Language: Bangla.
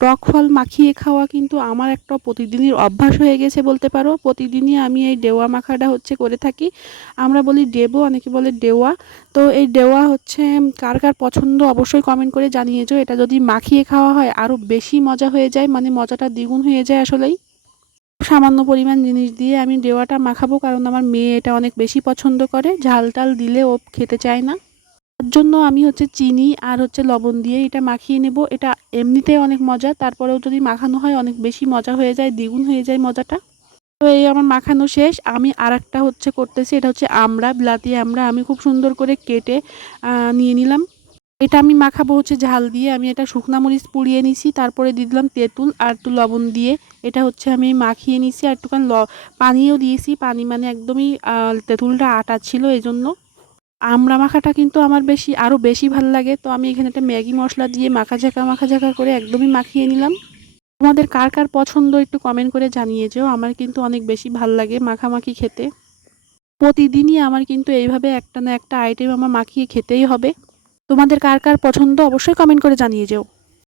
টক ফল মাখিয়ে খাওয়া কিন্তু আমার একটা প্রতিদিনের অভ্যাস হয়ে গেছে বলতে পারো। প্রতিদিনই আমি এই ডেওয়া মাখাটা করে থাকি। আমরা বলি ডেবো, অনেকে বলে ডেওয়া। তো এই ডেওয়া কার কার পছন্দ অবশ্যই কমেন্ট করে জানিয়ে যেও। এটা যদি মাখিয়ে খাওয়া হয় আরও বেশি মজা হয়ে যায়, মানে মজাটা দ্বিগুণ হয়ে যায় আসলেই। সামান্য পরিমাণ জিনিস দিয়ে আমি ডেওয়াটা মাখাবো, কারণ আমার মেয়ে এটা অনেক বেশি পছন্দ করে। ঝাল টাল দিলে ও খেতে চায় না। তার জন্য আমি চিনি আর লবণ দিয়ে এটা মাখিয়ে নেব। এটা এমনিতেই অনেক মজা, তারপরেও যদি মাখানো হয় অনেক বেশি মজা হয়ে যায়, দ্বিগুণ হয়ে যায় মজাটা। তো এই আমার মাখানো শেষ। আমি আরেকটা করতেছি, এটা আমড়া, বিলাতি আমড়া আমি খুব সুন্দর করে কেটে নিয়ে নিলাম। এটা আমি মাখাবো ঝাল দিয়ে। আমি এটা শুকনা মরিচ পুড়িয়ে নিছি, তারপরে দিয়ে দিলাম তেঁতুল আর একটু লবণ দিয়ে। এটা আমি মাখিয়ে নিছি, আর একটুখানি পানিও দিয়েছি। পানি মানে একদমই তেঁতুলটা আটা ছিল এজন্য। আমড়া মাখাটা কিন্তু আমার আরও বেশি ভাল লাগে। তো আমি এখানে একটা ম্যাগি মশলা দিয়ে মাখা ঝাঁকা করে একদমই মাখিয়ে নিলাম। তোমাদের কার কার পছন্দ একটু কমেন্ট করে জানিয়ে যেও। আমার কিন্তু অনেক বেশি ভাল লাগে মাখামাখি খেতে। প্রতিদিনই আমার কিন্তু এইভাবে একটা না একটা আইটেম আমার মাখিয়ে খেতেই হবে। তোমাদের কার কার পছন্দ অবশ্যই কমেন্ট করে জানিয়ে যেও।